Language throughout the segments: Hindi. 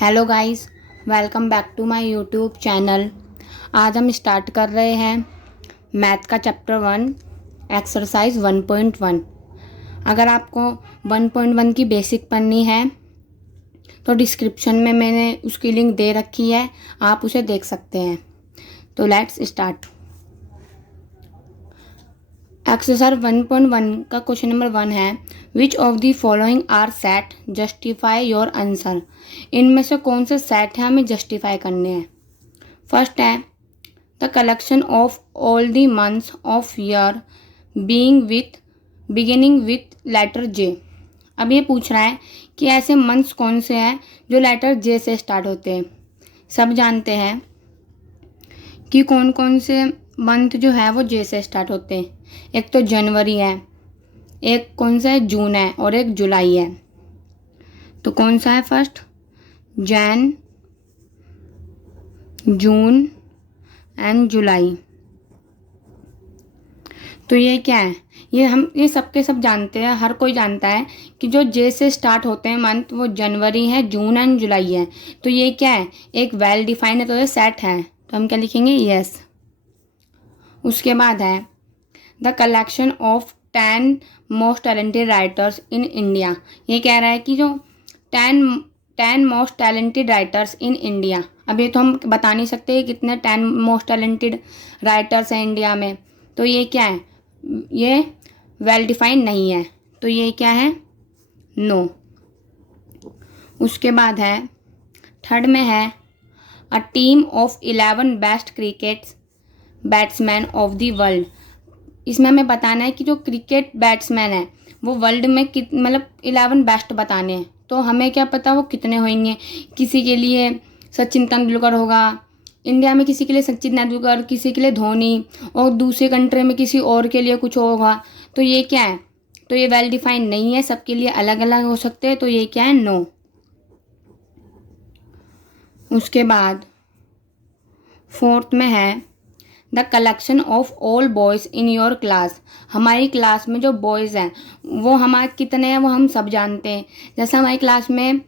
Hello guys, welcome back to my YouTube channel. आज हम स्टार्ट कर रहे हैं मैथ का चैप्टर 1 एक्सरसाइज 1.1। अगर आपको 1.1 की बेसिक पढ़नी है तो डिस्क्रिप्शन में मैंने उसकी लिंक दे रखी है, आप उसे देख सकते हैं। तो लेट्स स्टार्ट। एक्सरसाइज 1.1 का क्वेश्चन नंबर 1 है, which of the following are set, justify your answer. इनमें से कौन से सेट हैं हमें जस्टिफाई करने हैं। फर्स्ट है the collection of all the months of year beginning with letter J. अब ये पूछ रहा है कि ऐसे मंथ्स कौन से हैं जो लेटर जे से स्टार्ट होते हैं। सब जानते हैं कि कौन कौन से मंथ जो है वो जे से स्टार्ट होते हैं। एक तो जनवरी है, एक कौन सा है जून है, और एक जुलाई है। तो कौन सा है फर्स्ट, जैन, जून एंड जुलाई। तो ये क्या है, ये सबके सब जानते हैं, हर कोई जानता है कि जो जे से स्टार्ट होते हैं मंथ वो जनवरी है, जून एंड जुलाई है। तो ये क्या है, एक वेल डिफाइंड है, तो ये सेट है। तो हम क्या लिखेंगे, यस। उसके बाद है the collection of 10 most talented writers in India. ये कह रहा है कि जो 10 most talented writers in India. अब ये तो हम बता नहीं सकते कि कितने 10 मोस्ट टैलेंटेड राइटर्स हैं इंडिया में। तो ये क्या है, ये वेल डिफाइंड नहीं है, तो ये क्या है, नो। उसके बाद है थर्ड में है a team of 11 best cricket batsman of the world. इसमें हमें बताना है कि जो क्रिकेट बैट्समैन है वो वर्ल्ड में मतलब 11 बेस्ट बताने हैं। तो हमें क्या पता वो कितने होंगे। किसी के लिए सचिन तेंदुलकर होगा, इंडिया में किसी के लिए सचिन तेंदुलकर, किसी के लिए धोनी, और दूसरे कंट्री में किसी और के लिए कुछ होगा। तो ये क्या है, तो ये वेल डिफाइंड नहीं है, सबके लिए अलग अलग हो सकते हैं। तो ये क्या है, नो। उसके बाद फोर्थ में है the collection of all boys in your class. हमारी क्लास में जो बॉयज़ हैं वो हमारे कितने हैं वो हम सब जानते हैं। जैसे हमारी क्लास में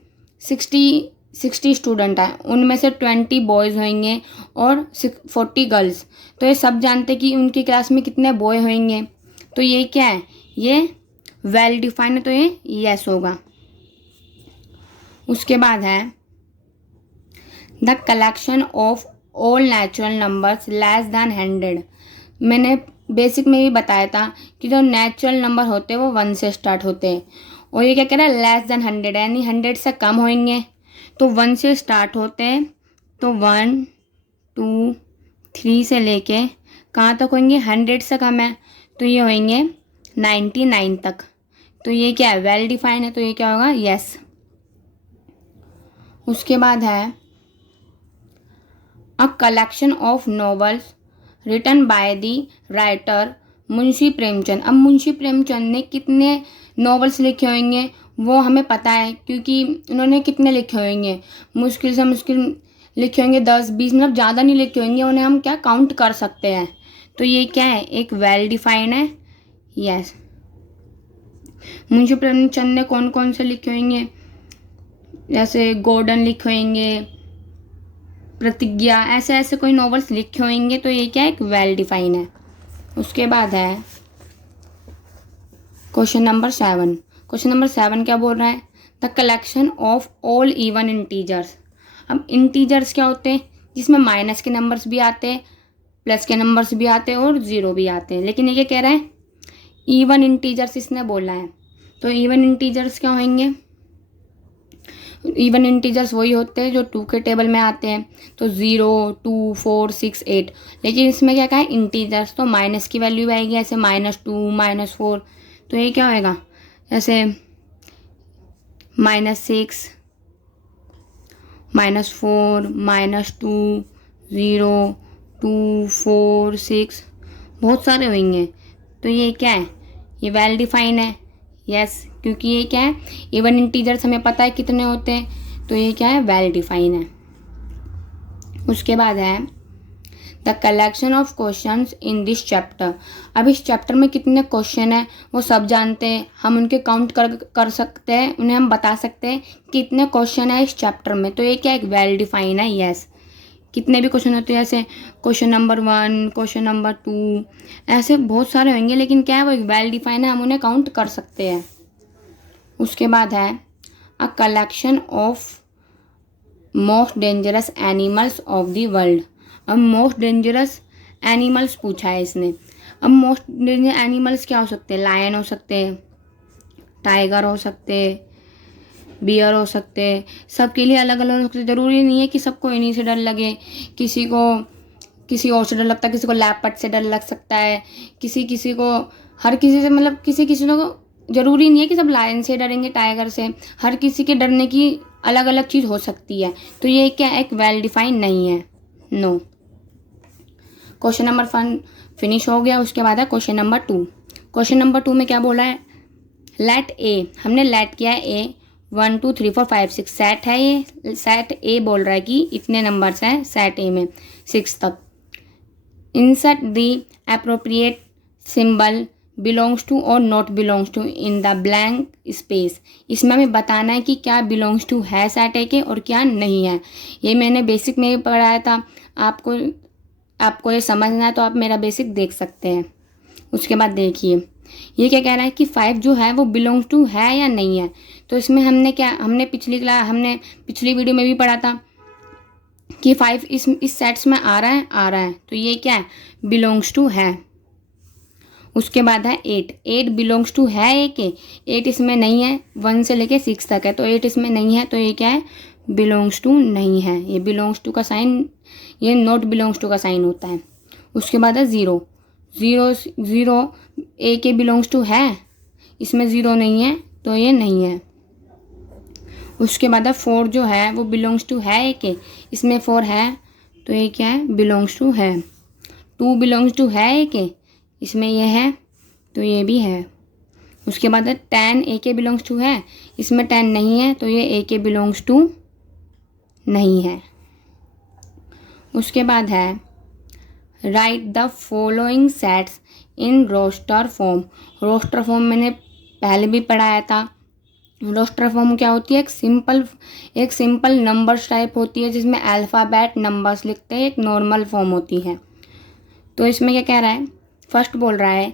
60 स्टूडेंट हैं, उनमें से 20 बॉयज़ होंगे और 40 गर्ल्स। तो ये सब जानते हैं कि उनकी क्लास में कितने बॉय होंगे। तो ये क्या है, ये वेल डिफाइंड है, तो ये यस होगा। उसके बाद है the collection of all natural numbers less than 100। मैंने बेसिक में भी बताया था कि जो नेचुरल नंबर होते हैं वो 1 से स्टार्ट होते हैं, और ये क्या कह रहा है, लेस दैन 100 यानी 100 से कम होंगे। तो 1 से स्टार्ट होते हैं, तो 1 2 3 से लेके कहाँ तक होंगे, 100 से कम है तो ये होंगे 99 तक। तो ये क्या है, वेल डिफाइंड है, तो ये क्या होगा, यस। उसके बाद है a collection of novels written by the writer Munshi Premchand. अब मुंशी प्रेमचंद ने कितने नॉवेल्स लिखे होंगे वो हमें पता है, क्योंकि उन्होंने कितने लिखे होंगे, मुश्किल से मुश्किल लिखे होंगे 10-20, मतलब ज़्यादा नहीं लिखे होंगे, उन्हें हम क्या काउंट कर सकते हैं। तो ये क्या है, एक वेल डिफाइंड है, यस। मुंशी प्रेमचंद ने कौन कौन से लिखे होंगे, जैसे गोल्डन लिखे होंगे, प्रतिज्ञा, ऐसे ऐसे कोई नॉवेल्स लिखे होंगे। तो ये क्या है, एक वेल डिफाइन है। उसके बाद है क्वेश्चन नंबर 7। क्वेश्चन नंबर 7 क्या बोल रहा है, the collection of all even integers. अब इंटीजर्स क्या होते हैं, जिसमें माइनस के नंबर्स भी आते हैं, प्लस के नंबर्स भी आते हैं और ज़ीरो भी आते हैं। लेकिन ये कह रहा है इवन इंटीजर्स इसने बोला है। तो इवन इंटीजर्स क्या होंगे, इवन इंटीजर्स वही होते हैं जो 2 के टेबल में आते हैं। तो 0 2 4 6 8। लेकिन इसमें क्या कहा है, इंटीजर्स, तो माइनस की वैल्यू आएगी, ऐसे -2 -4। तो ये क्या होएगा, ऐसे -6 -4 -2 0 2 4 6, बहुत सारे होंगे। तो ये क्या है, ये वेल डिफाइन है, यस। क्योंकि ये क्या है, इवन इंटीजर्स हमें पता है कितने होते हैं, तो ये क्या है, वेल डिफाइन है। उसके बाद है the collection of questions in this chapter. अब इस चैप्टर में कितने क्वेश्चन हैं वो सब जानते हैं, हम उनके काउंट कर सकते हैं, उन्हें हम बता सकते हैं कितने क्वेश्चन है इस चैप्टर में। तो ये क्या एक वेल डिफाइन है। यस, कितने भी क्वेश्चन होते हैं, जैसे क्वेश्चन नंबर 1, क्वेश्चन नंबर 2, ऐसे बहुत सारे होंगे, लेकिन क्या है वो एक वेल डिफाइन है, हम उन्हें काउंट कर सकते हैं। उसके बाद है a collection of most dangerous animals of the world. अब मोस्ट डेंजरस एनिमल्स पूछा है इसने। अब मोस्ट डेंजरस एनिमल्स क्या हो सकते हैं? लायन हो सकते हैं, टाइगर हो सकते, बियर हो सकते, सबके लिए अलग अलग हो सकते। ज़रूरी नहीं है कि सबको इन्हीं से डर लगे, किसी को किसी और से डर लगता है, किसी को लैपर्ड से डर लग सकता है, किसी किसी को हर किसी से, मतलब किसी किसी को ज़रूरी नहीं है कि सब लायन से डरेंगे, टाइगर से। हर किसी के डरने की अलग अलग चीज़ हो सकती है। तो ये क्या एक वेल डिफाइंड नहीं है। नो। क्वेश्चन नंबर 1 फिनिश हो गया। उसके बाद है क्वेश्चन नंबर 2। क्वेश्चन नंबर 2 में क्या बोला है? लेट ए, हमने लेट किया है ए 1 2 3 4 5 6 सेट है। ये सेट ए बोल रहा है कि इतने नंबर्स हैं सेट ए में 6 तक। Insert the appropriate symbol belongs to और not belongs to in the blank space. इसमें हमें बताना है कि क्या बिलोंग्स टू है सेट ए के और क्या नहीं है। ये मैंने बेसिक में भी पढ़ाया था। आपको ये समझना है तो आप मेरा बेसिक देख सकते हैं। उसके बाद देखिए ये क्या कह रहा है कि 5 जो है वो बिलोंग्स टू है या नहीं है। तो इसमें हमने पिछली वीडियो में भी पढ़ा था कि 5 इस सेट्स में आ रहा है। तो ये क्या है? बिलोंग्स टू है। उसके बाद है 8 बिलोंग्स टू है ए के। 8 इसमें नहीं है, 1 से लेके 6 तक है, तो 8 इसमें नहीं है। तो ये क्या है? बिलोंग्स टू नहीं है। ये बिलोंग्स टू का साइन, ये नॉट बिलोंग्स टू का साइन होता है। उसके बाद है 0 ए के बिलोंग्स टू है, इसमें 0 नहीं है, तो ये नहीं है। उसके बाद है 4 जो है वो बिलोंग्स टू है ए के, इसमें 4 है, तो ये क्या है? बिलोंग्स टू है। 2 बिलोंग्स टू है ए के, इसमें ये है, तो ये भी है। उसके बाद है 10 ए के बिलोंग्स टू है, इसमें 10 नहीं है, तो ये ए के बिलोंग्स टू नहीं है। उसके बाद है write the following sets in roster form. Roster form मैंने पहले भी पढ़ाया था। रोस्टर फॉर्म क्या होती है? एक सिंपल नंबर्स टाइप होती है जिसमें अल्फ़ाबेट नंबर्स लिखते हैं, एक नॉर्मल फॉर्म होती है। तो इसमें क्या कह रहा है? फर्स्ट बोल रहा है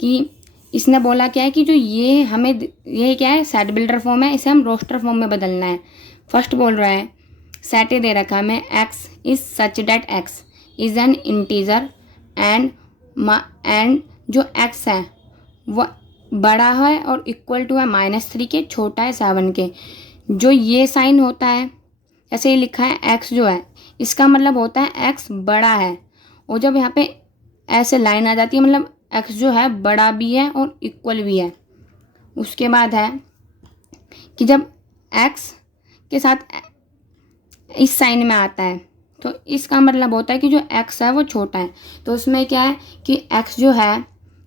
कि इसने बोला क्या है कि जो ये क्या है? सेट बिल्डर फॉर्म है, इसे हम रोस्टर फॉर्म में बदलना है। फर्स्ट बोल रहा है सेट दे रखा है हमें x is such that x is an integer and जो एक्स है वो बड़ा है और इक्वल टू है -3 के, छोटा है 7 के। जो ये साइन होता है, ऐसे ही लिखा है एक्स जो है, इसका मतलब होता है एक्स बड़ा है। और जब यहाँ पे ऐसे लाइन आ जाती है, मतलब एक्स जो है बड़ा भी है और इक्वल भी है। उसके बाद है कि जब एक्स के साथ इस साइन में आता है तो इसका मतलब होता है कि जो एक्स है वो छोटा है। तो उसमें क्या है कि एक्स जो है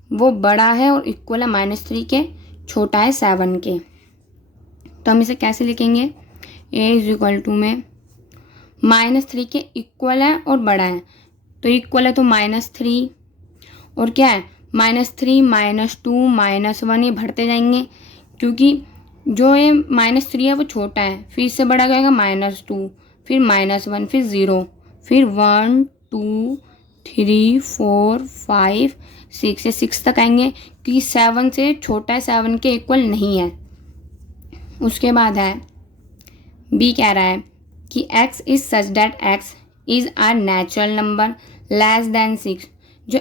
वो बड़ा है और इक्वल है -3 के, छोटा है 7 के। तो हम इसे कैसे लिखेंगे? ए इज इक्वल टू में -3 के इक्वल है और बड़ा है, तो इक्वल है तो -3 और क्या है? -3 -2 -1 ये बढ़ते जाएंगे, क्योंकि जो ये -3 है वो छोटा है। फिर इससे बड़ा क्या होगा? -2, फिर -1, फिर 0, फिर 1 2 3 4 5 6 या 6 तक आएंगे, क्योंकि 7 से छोटा है, 7 के इक्वल नहीं है। उसके बाद है बी कह रहा है कि x is such that x is are natural number less than 6। जो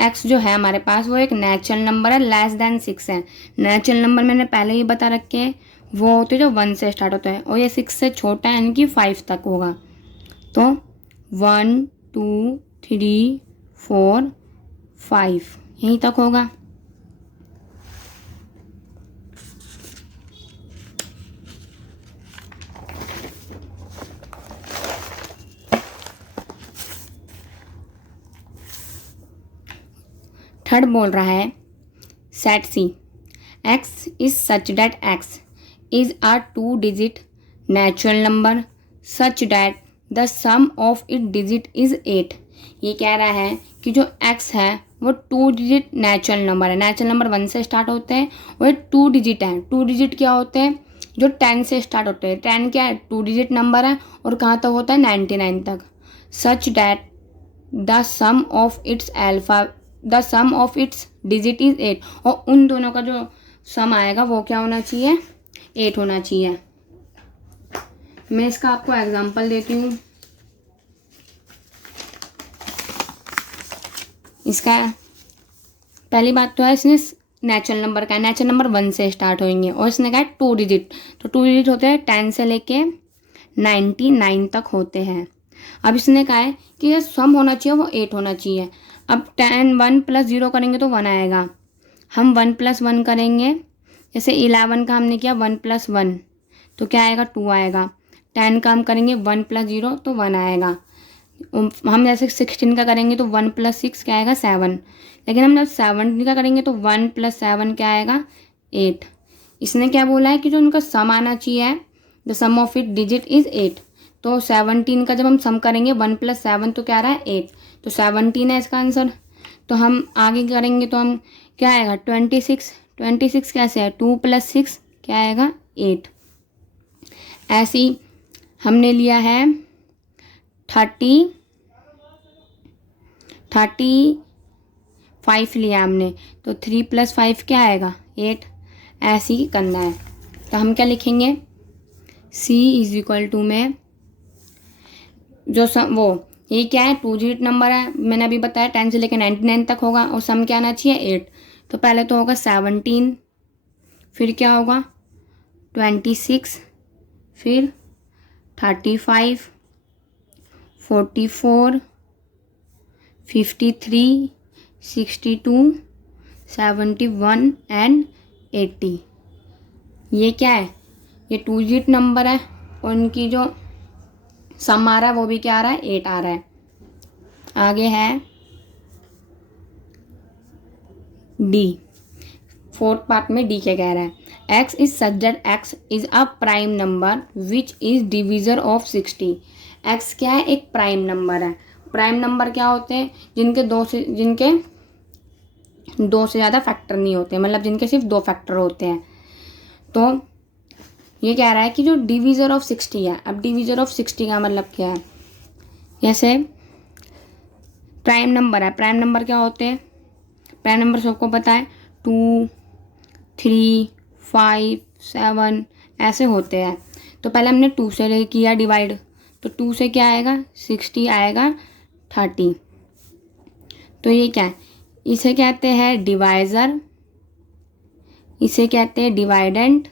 x जो है हमारे पास वो एक नेचुरल नंबर है, लेस देन 6 है। नेचुरल नंबर मैंने पहले ही बता रखे हैं, वो होते हैं जो 1 से स्टार्ट होता है, और ये 6 से छोटा है, यानी कि 5 तक होगा। तो 1 2 3 4 5 यहीं तक होगा। थर्ड बोल रहा है set C x is such that x is are 2 digit natural number such that the sum of it digit is 8। ये कह रहा है कि जो x है वो 2 डिजिट नेचुरल नंबर है। नेचुरल नंबर 1 से स्टार्ट होते हैं और 2 डिजिट है। 2 डिजिट क्या होते हैं? जो 10 से स्टार्ट होते हैं। 10 क्या है? 2 डिजिट नंबर है और कहाँ तक होता है? 99 तक। Such that the sum of its digit is 8। और उन दोनों का जो सम आएगा वो क्या होना चाहिए? 8 होना चाहिए। मैं इसका आपको एग्जांपल देती हूँ। इसका पहली बात तो है, इसने नेचुरल नंबर का है। नेचुरल नंबर 1 से स्टार्ट होंगे और इसने कहा 2 डिजिट। तो 2 डिजिट होते हैं 10 से लेके 99 तक होते हैं। अब इसने कहा है कि ये सम होना चाहिए वो 8 होना चाहिए। अब 10 1 + 0 करेंगे तो 1 आएगा। हम 1 + 1 करेंगे, जैसे 11 का हमने किया 1 + 1 तो क्या आएगा? 2 आएगा। 10 का हम करेंगे 1 + 0 तो 1 आएगा। हम जैसे 16 का करेंगे तो 1 + 6 क्या आएगा? 7। लेकिन हम जब 17 का करेंगे तो 1 + 7 क्या आएगा? 8। इसने क्या बोला है कि जो उनका सम आना चाहिए, the sum of it digit is 8। तो 17 का जब हम सम करेंगे 1 + 7 तो क्या आ रहा है? 8। तो 17 है इसका आंसर। तो हम आगे करेंगे तो हम क्या आएगा? 26। 26 कैसे है? 2 + 6 क्या आएगा? 8। ऐसे ही हमने लिया है 35 लिया हमने, तो 3 + 5 क्या आएगा? 8। ऐसे ही करना है। तो हम क्या लिखेंगे? C = में जो सम वो ये क्या है? 2 डिजिट नंबर है, मैंने अभी बताया 10 से लेकर 99 तक होगा और सम क्या आना चाहिए? 8। तो पहले तो होगा 17, फिर क्या होगा? 26, फिर 35, 44, 53, 62, 71 एंड 80। ये क्या है? ये 2 डिजिट नंबर है और उनकी जो सम आ रहा है वो भी क्या आ रहा है? 8 आ रहा है। आगे है डी। 4th पार्ट में डी क्या कह रहा है? x is such that x is a prime number which is divisor of 60। x क्या है? एक प्राइम नंबर है। प्राइम नंबर क्या होते हैं? जिनके दो से ज़्यादा फैक्टर नहीं होते, मतलब जिनके सिर्फ 2 फैक्टर होते हैं। तो ये कह रहा है कि जो डिविजर ऑफ 60 है। अब डिविजर ऑफ 60 का मतलब क्या है? जैसे प्राइम नंबर है। प्राइम नंबर क्या होते हैं? प्राइम नंबर सबको पता है, 2, 3, 5, 7 ऐसे होते हैं। तो पहले हमने 2 से किया डिवाइड, तो 2 से क्या आएगा? 60 आएगा 30। तो ये क्या है? इसे कहते हैं डिवाइज़र, इसे कहते हैं डिवाइडेंट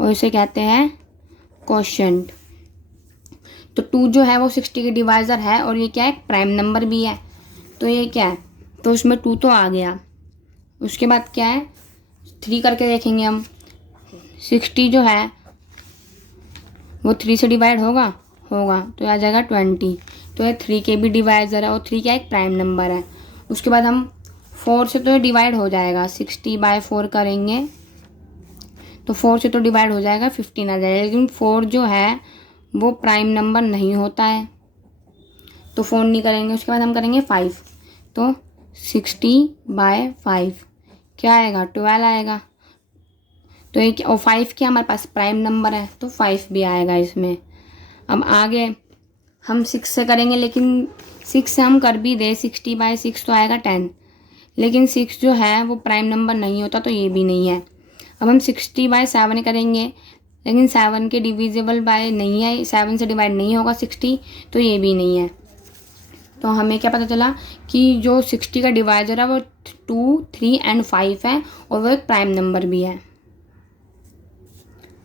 और इसे कहते हैं क्वोशिएंट। तो 2 जो है वो 60 के डिवाइज़र है और ये क्या है? प्राइम नंबर भी है। तो ये क्या है? तो उसमें 2 तो आ गया। उसके बाद क्या है? 3 करके देखेंगे हम। 60 जो है वो 3 से डिवाइड होगा तो आ जाएगा 20। तो ये 3 के भी डिवाइज़र है और 3 क्या है? एक प्राइम नंबर है। उसके बाद हम 4 से तो डिवाइड हो जाएगा, 60/4 करेंगे तो 4 से तो डिवाइड हो जाएगा, 15 आ जाएगा। लेकिन 4 जो है वो प्राइम नंबर नहीं होता है तो 4 नहीं करेंगे। उसके बाद हम करेंगे 5, तो 60/5 क्या आएगा? 12 आएगा। तो एक और 5 क्या हमारे पास प्राइम नंबर है तो 5 भी आएगा इसमें। अब आगे हम 6 से करेंगे, लेकिन 6 से हम कर भी दे 60/6 तो आएगा 10। लेकिन 6 जो है वो प्राइम नंबर नहीं होता तो ये भी नहीं है। अब हम 60/7 करेंगे, लेकिन 7 के डिविजिबल बाय नहीं है, 7 से डिवाइड नहीं होगा 60, तो ये भी नहीं है। तो हमें क्या पता चला कि जो 60 का डिवाइजर है वो 2, 3 एंड 5 है और वो एक प्राइम नंबर भी है।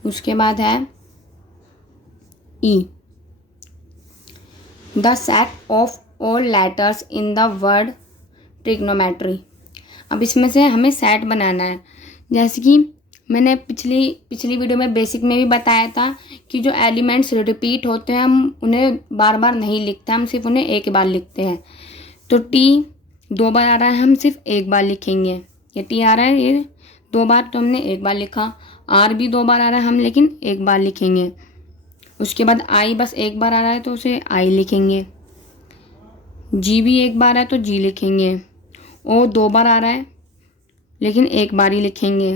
उसके बाद है E, the set of all letters in the word trigonometry. अब इसमें से हमें सेट बनाना है। जैसे कि मैंने पिछली वीडियो में बेसिक में भी बताया था कि जो एलिमेंट्स रिपीट होते हैं हम उन्हें बार बार नहीं लिखते, हम सिर्फ उन्हें एक बार लिखते हैं। तो टी 2 बार आ रहा है, हम सिर्फ 1 बार लिखेंगे। ये टी आ रहा है ये 2 बार तो हमने 1 बार लिखा। आर भी 2 बार आ रहा है हम लेकिन 1 बार लिखेंगे। उसके बाद आई बस एक बार आ रहा है तो उसे आई लिखेंगे। जी भी एक बार है तो जी लिखेंगे। ओ 2 बार आ रहा है लेकिन एक बार ही लिखेंगे।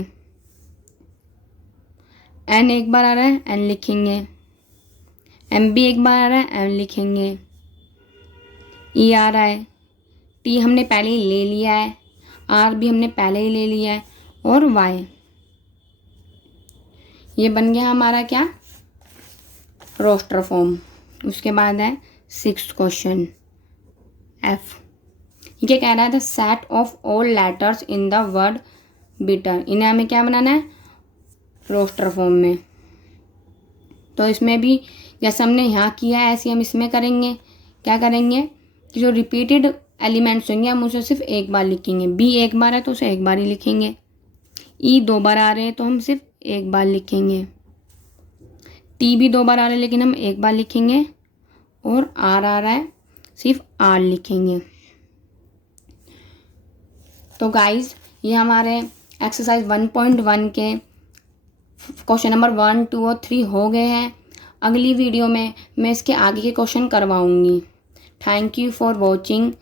एन एक बार आ रहा है, एन लिखेंगे। एम भी एक बार आ रहा है, एम लिखेंगे। ई आ रहा है, टी हमने पहले ही ले लिया है, आर भी हमने पहले ही ले लिया है, और वाई। ये बन गया हमारा क्या, रोस्टर फॉर्म। उसके बाद है 6th क्वेश्चन एफ। ये क्या कह रहा है, the set of all letters in the word bitter. इन्हें हमें क्या बनाना है, रोस्टर फॉर्म में। तो इसमें भी जैसे हमने यहाँ किया है ऐसे हम इसमें करेंगे। क्या करेंगे कि जो रिपीटेड एलिमेंट्स होंगे हम उसे सिर्फ एक बार लिखेंगे। बी एक बार है तो उसे एक बार ही लिखेंगे। ई 2 बार आ रहे हैं तो हम सिर्फ एक बार लिखेंगे। टी भी 2 बार आ रहे हैं लेकिन हम एक बार लिखेंगे। और आर आ रहा है, सिर्फ आर लिखेंगे। तो गाइज ये हमारे एक्सरसाइज 1.1 के क्वेश्चन नंबर 1, 2 और 3 हो गए हैं। अगली वीडियो में मैं इसके आगे के क्वेश्चन करवाऊँगी। Thank you for watching.